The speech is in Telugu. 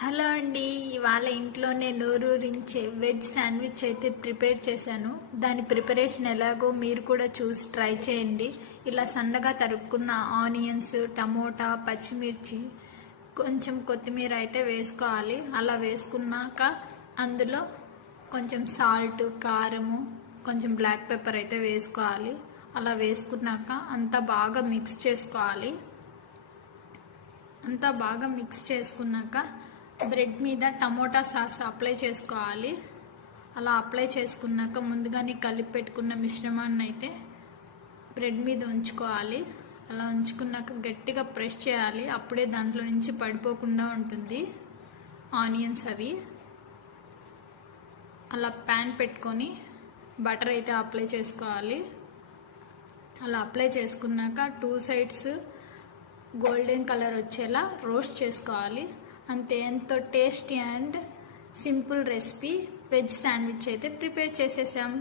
హలో అండి, ఇవాళ ఇంట్లోనే నోరూరించే వెజ్ శాండ్విచ్ అయితే ప్రిపేర్ చేశాను. దాని ప్రిపరేషన్ ఎలాగో మీరు కూడా చూసి ట్రై చేయండి. ఇలా సన్నగా తరుక్కున్న ఆనియన్స్, టమోటా, పచ్చిమిర్చి, కొంచెం కొత్తిమీర అయితే వేసుకోవాలి. అలా వేసుకున్నాక అందులో కొంచెం సాల్ట్, కారము, కొంచెం బ్లాక్ పెప్పర్ అయితే వేసుకోవాలి. అలా వేసుకున్నాక అంతా బాగా మిక్స్ చేసుకోవాలి. అంతా బాగా మిక్స్ చేసుకున్నాక బ్రెడ్ మీద టమోటా సాస్ అప్లై చేసుకోవాలి. అలా అప్లై చేసుకున్నాక ముందుగానే కలిపి పెట్టుకున్న మిశ్రమాన్ని అయితే బ్రెడ్ మీద ఉంచుకోవాలి. అలా ఉంచుకున్నాక గట్టిగా ప్రెస్ చేయాలి. అప్పుడే దాంట్లో నుంచి పడిపోకుండా ఉంటుంది ఆనియన్స్ అవి. అలా ప్యాన్ పెట్టుకొని బటర్ అయితే అప్లై చేసుకోవాలి. అలా అప్లై చేసుకున్నాక 2 సైడ్స్ గోల్డెన్ కలర్ వచ్చేలా రోస్ట్ చేసుకోవాలి. అంతే, ఎంతో tasty and simple recipe veg sandwich అయితే ప్రిపేర్ చేసేసాం.